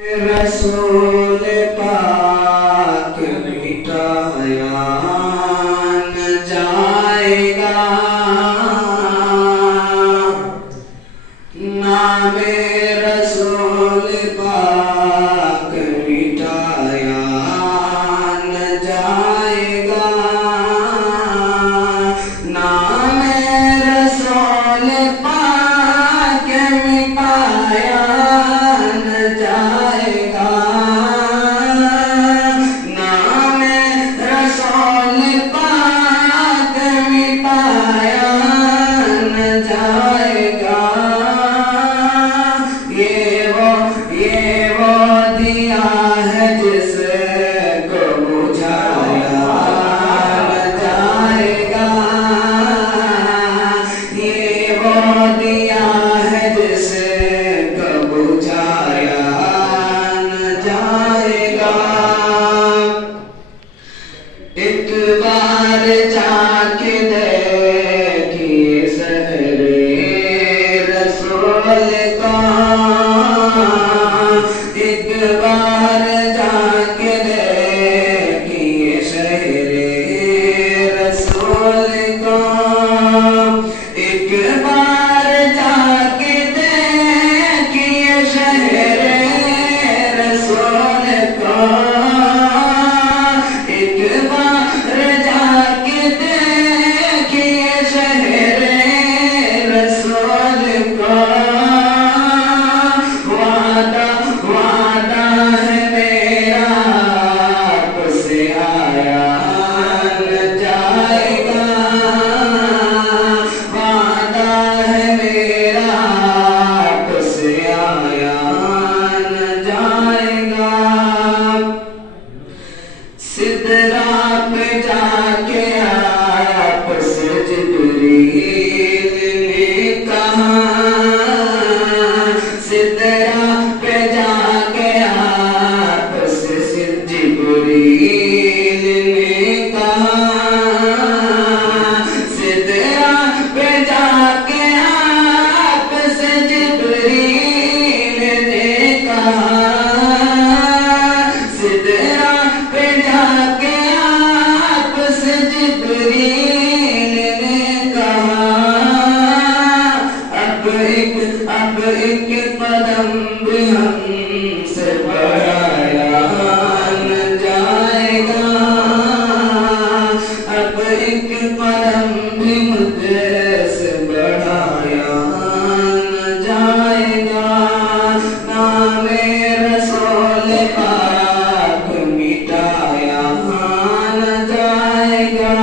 रसूल पाक मिटाया न जाएगा, नामे रसूल पाक मिटाया न जाएगा, नामे रसूल पाक मिटाया न जाएगा, नामे रसूल पाक मिटाया न जाएगा। ये वो दिया है जिसको बुझाया न जाएगा, ये वो दिया है जिसको बुझाया न जाएगा। एक बार जाके देखिए सहरे रसूल का, एक बार जाके देखिए शहरे रसूल का, एक बार जाके देखिए शहरे रसूल का, एक बार जाके देखिए शहरे रसूल का। वादा है मेरा आपसे आया न जाएगा, वादा है मेरा आपसे आया न जाएगा। सिदरा पे जाके आपसे जिब्रील ने कहा, सिदरा पे जाके आपसे जिब्रील ने कहा, सिदरा पे जाके आपसे जिब्रील ने कहा, सिदरा पे जाके आपसे जिब्रील ने कहा, अब एक कदम भी हमसे बढ़ाया न जाएगा, अब एक कदम भी मुझसे बढ़ाया न जाएगा, नामे रसूल पाक मिटाया न जाएगा।